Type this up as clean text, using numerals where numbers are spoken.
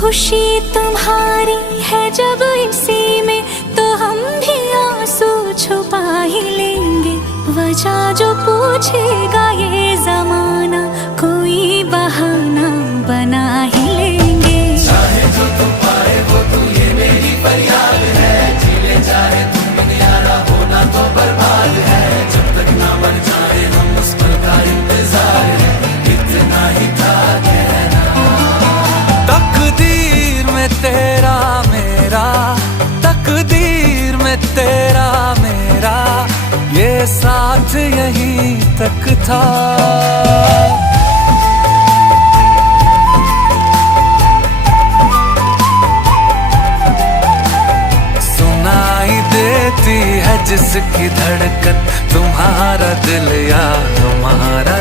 खुशी तुम्हारी है जब इसी में, तो हम भी आंसू छुपा ही लेंगे। वजह जो पूछेगा ये जमाना, कोई बहाना बना ही लेंगे। चाहे जो तुम पाए वो तू, ये मेरी फरियाद है। जीले चाहे तुम दुनियारा, होना तो बर्बाद है। जब तक ना बन जाए हम, उस पल का इंतजार है। इतना ही था कहना। तकदीर में तेरा मेरा, तकदीर में तेरा मेरा, ये साथ यहीं तक था। सुनाई देती है जिसकी धड़कन, तुम्हारा दिल या हमारा